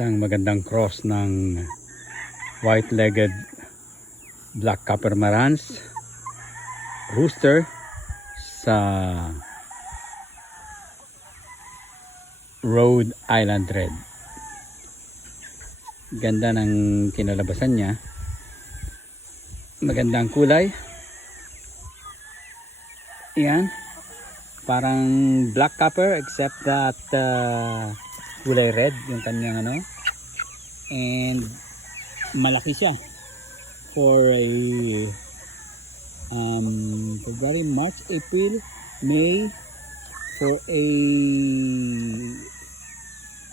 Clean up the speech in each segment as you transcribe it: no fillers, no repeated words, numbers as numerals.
Isang magandang cross ng white-legged black copper marans rooster sa Rhode Island Red. Ganda ng kinalabasan niya, magandang kulay. Yan, parang black copper except that kulay red yung kanyang ano, and malaki siya for a February, March, April, May, for a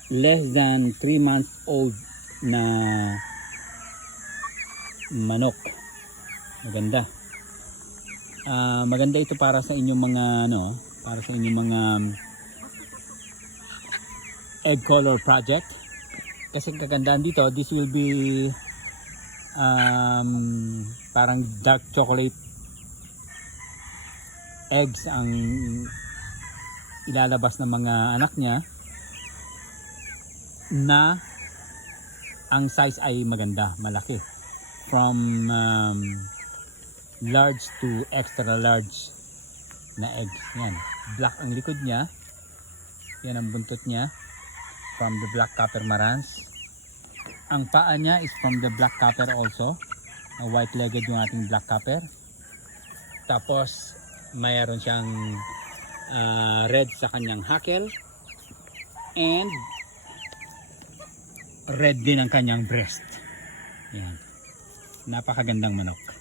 less than 3 months old na manok. Maganda. Maganda ito para sa inyong mga ano, para sa inyong mga egg color project. Kasi kagandahan dito, this will be parang dark chocolate eggs ang ilalabas ng mga anak niya, na ang size ay maganda, malaki, from large to extra large na eggs. Yan, black ang likod niya, yan ang buntot niya, from the black copper marans. Ang paa niya is from the black copper also, white legged yung ating black copper. Tapos mayroon siyang red sa kanyang hakel, and red din ang kanyang breast. Yan, napakagandang manok.